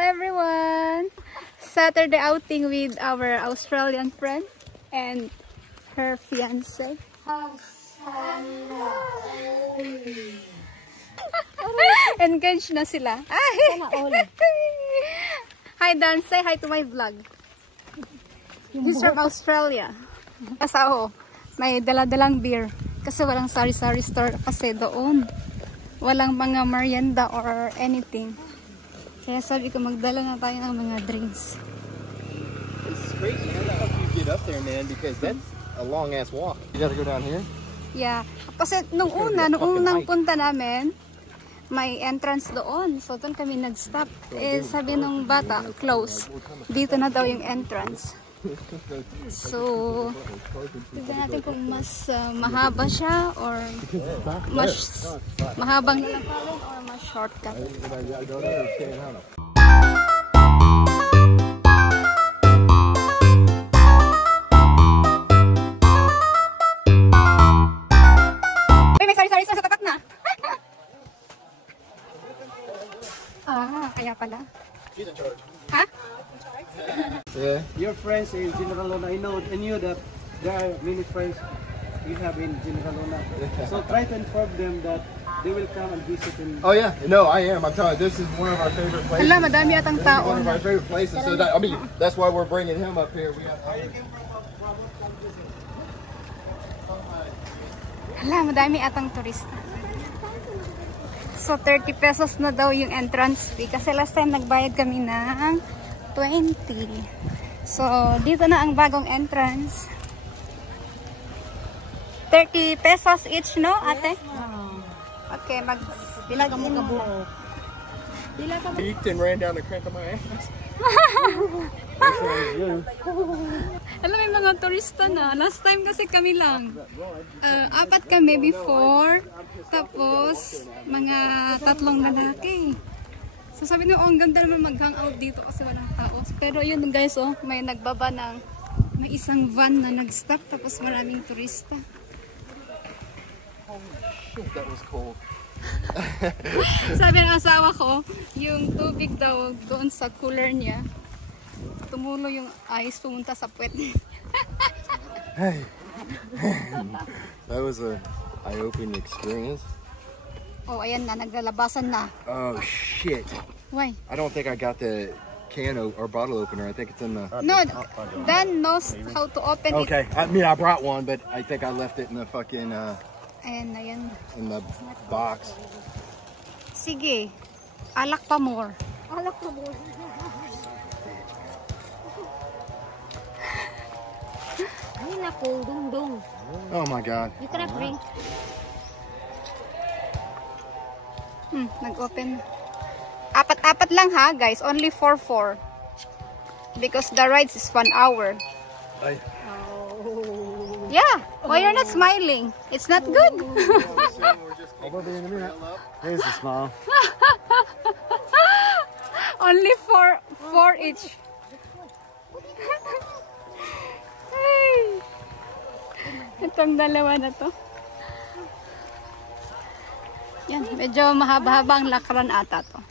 everyone! Saturday outing with our Australian friend and her fiance. Engaged na sila. Hi Dan, say hi to my vlog. He's from Australia. Kasaho, may dala-dalang beer. Kasi walang sari-sari store kasi doon. Walang mga merienda or anything. Kaya sabi ko magdala na tayo ng mga drinks. It's crazy how you get up there, man, because that's a long ass walk. You gotta go down here? Yeah. Kasi nung unang punta namin, may entrance doon. So doon kami nag-stop. Eh sabi nung bata, close. Dito na daw yung entrance. So, tignan natin kung mas mahaba siya or mas mahabang lalakarin or mas shortcut. Uy, may sari-sari sa tapat na. Kaya pala. Ha? Yeah. Your friends in General Luna, I knew that there are many friends you have in General Luna. So try to inform them that they will come and visit in... Oh yeah, no, I am. I'm telling you, this is one of our favorite places. Hala, madami atang tao. One of our favorite places. So that, I mean, that's why we're bringing him up here. We got. Hala, madami atang turista. So 30 pesos na daw yung entrance fee kasi last time nagbayad kami ng 20. So dito na ang bagong entrance. 30 pesos each, no, ate? Okay, mag-plug in mo. Peeked and ran down the crank of my ass. Alam, may mga turista na. Last time kasi kami lang. 4 kami before. Tapos, mga 3 lalaki. So sabi nyo, ang ganda naman mag-hangout dito kasi walang tao. Pero yun guys, may nagbaba ng may isang van na nag-stop tapos maraming turista. Holy shit, that was cold. Sabi ng asawa ko, yung tubig daw doon sa cooler niya, tumulo yung ice pumunta sa puwet. Hey. That was a eye-opening experience. Oh, ayan na, naglalabasan na. Oh shit. Why? I don't think I got the can or bottle opener. I think it's in the... No, Dan knows how to open it. Okay, I mean I brought one, but I think I left it in the fucking Ayan. in the box. Sige, alak pa more. Alak pa more. Ay, naku, dong. Oh my god. You cannot drink. Nag-open. Apat lang ha, guys. Only 4 because the rides is 1 hour. Ay. Yeah, why you're not smiling? It's not good. I'll be in a minute. Here's the smile. Only 4 each. Ay. Itong dalawa na to. Yan, medyo mahaba-habang lakaran ata to.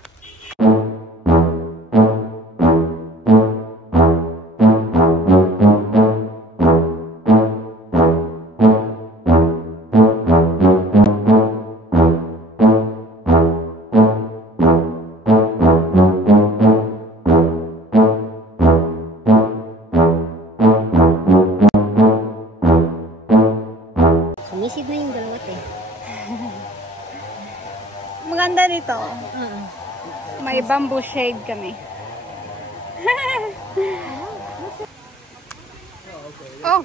Sumisid na yung dalawat eh. Maganda dito. May bamboo shade kami. Oh.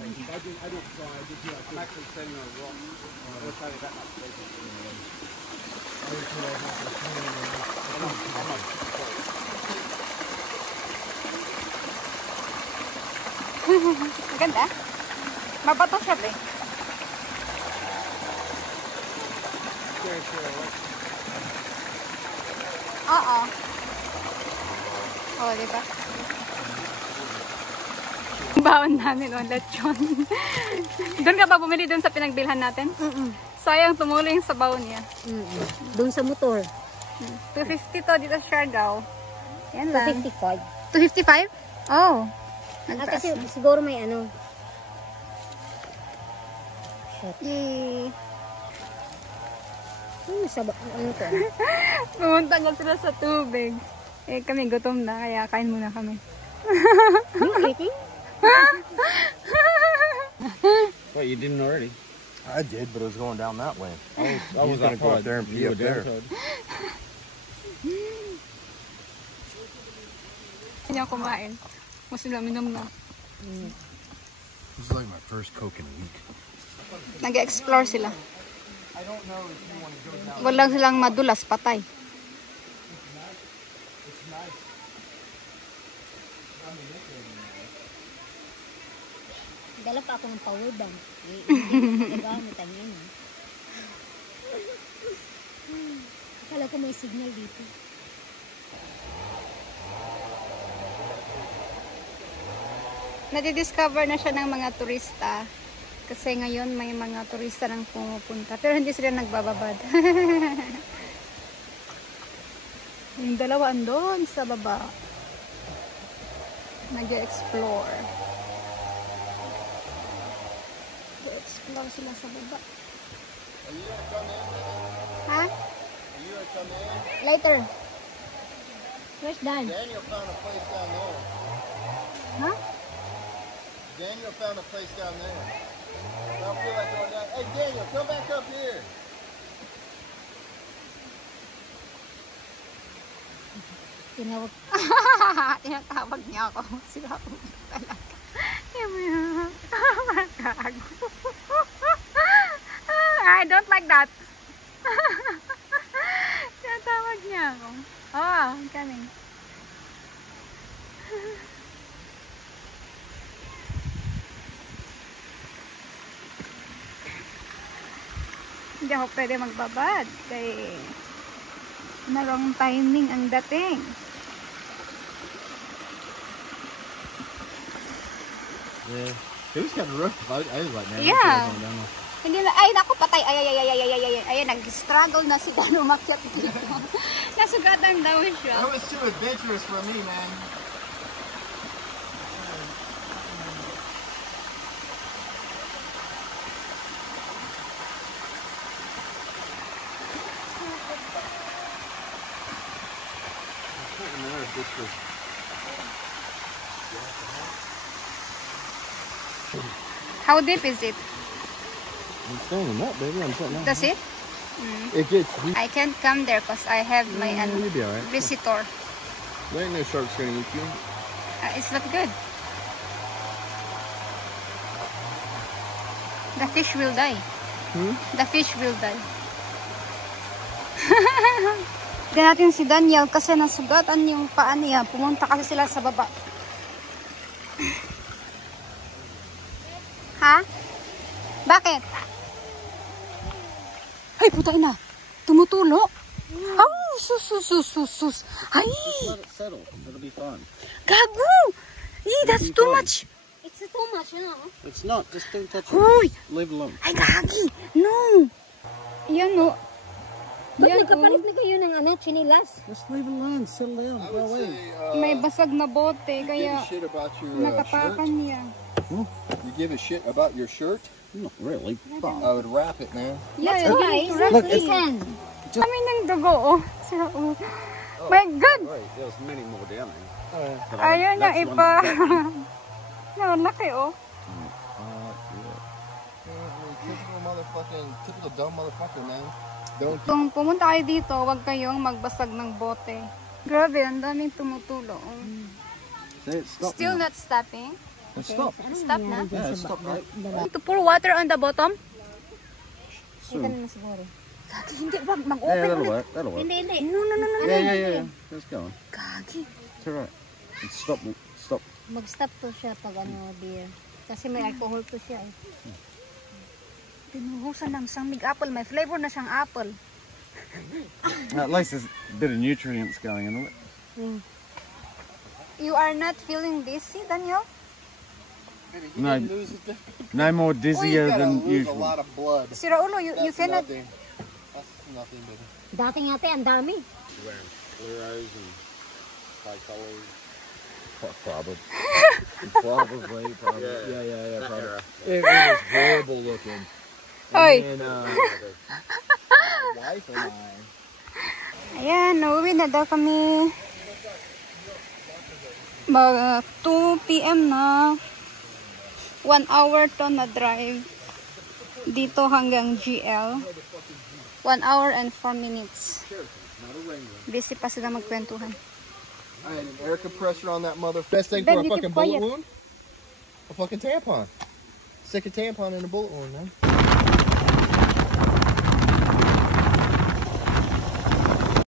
Maganda. Mabato siya eh. Oo. Oh, diba? Baon namin o lechon. Doon ka ba bumili doon sa pinagbilhan natin? Sayang tumulo yung sabaw niya. Doon sa motor. 250 to dito sa Siargao. Yan lang. 255. 255? Oh. Kasi siguro may ano. Yay. Ano to? Pumunta nga sila sa tubig. Eh kami gutom na kaya kain muna kami. You eating? Wait, you didn't already? I did, but it was going down that way. I was gonna go up there and pee up there. Hindi ako kumain. Mas sila minom na. This is like my first Coke in a week. Nag-explore sila. Walang silang madulas, patay. Dala pa ako ng power bank. Hindi gamit ang yun. Akala ko may signal dito. Nadidiscover na siya ng mga turista. Kasi ngayon may mga turista nang pumupunta. Pero hindi sila nagbababad. Yung dalawa andun sa baba. Nag-explore. Nag-explore sila sa baba. Ha? Later. Where's Dan? Daniel found a place down there. Ha? Daniel found a place down there. I don't feel like going down. Hey, Daniel, come back up here. Tinawag. Tinatawag niya ako. Sila ako talaga. I don't like that. Tinatawag niya ako. Oh, I'm coming. Hindi ako pwede magbabad. Kaya na wrong timing ang dating. Yeah. It was kind of rough. I was like, man, Yeah. I'm down. Hindi na, ay naku, patay. Ay, nag-struggle na si Dan umakyat dito. Nasugatan daw siya. That was too adventurous for me, man. How deep is it? I'm standing up, baby. I'm sitting up. Does it? It gets deep. I can't come there because I have my You'll be alright. visitor. There ain't no sharks gonna eat you. It's not good. The fish will die. The fish will die. Tignan natin si Daniel kasi nasugatan yung paa niya. Pumunta kasi sila sa baba. Ha? Bakit? Ay, putay na. Tumutulo. Oh, sus. Ay! Let it settle. It'll be fun. Gago! That's too much. It's too much, you know? It's not. Just don't touch it. Hoy! Leave alone. Ay, gagi! No! Yan o. Ba't Yan nagkapalit o. na kayo ng chinilas? Just leave it alone. Settle down. I Go would away. say, May basag na bote, you give kaya a shit about your natapakan shirt. niya. You give a shit about your shirt. Not really. I would wrap it, man. Yeah, Guys, Look, it's- listen. Kami ng dugo, oh. Sira, oh. My God! Right. There's many more down there. Ayun yung iba. No, laki, oh. Typical dumb motherfucker, man. Don't. Kung pumunta kayo dito, huwag kayong magbasag ng bote. Grabe, ang daming tumutulo. Oh. See, it stopped Still now. not stopping. It stopped. Stop na. Yeah, it stopped. Right. To pour water on the bottom? Ika na siguro. Gagi, hindi. Wag, Yeah, mag-open that'll ulit. work. That'll work. Hindi. No. Yeah. Let's go on. Gagi. It's alright. It stopped. Stop. Mag-stop to siya pag dear. Kasi may alcohol to siya eh. Pinuhusan ng samig apple. May flavor na siyang apple. At least there's a bit of nutrients going into it. You are not feeling dizzy, Daniel? No, no more dizzier than lose a usual. lot of blood. Si Raulo, you That's cannot... nothing. That's nothing, baby. Dati nga te, ang dami. Wearing fluoros and Probably. Probably. Yeah. Probably. It was horrible looking. Hoy! And Wife and I. Ayan, nauwi na daw kami. Mag 2 p.m. na. 1 hour to na drive. Dito hanggang GL. 1 hour and 4 minutes. Busy pa sila magkwentuhan. I had an air compressor on that mother. Best thing Ben, for a you keep fucking bullet quiet. wound? A fucking tampon. Stick a tampon in a bullet wound, man.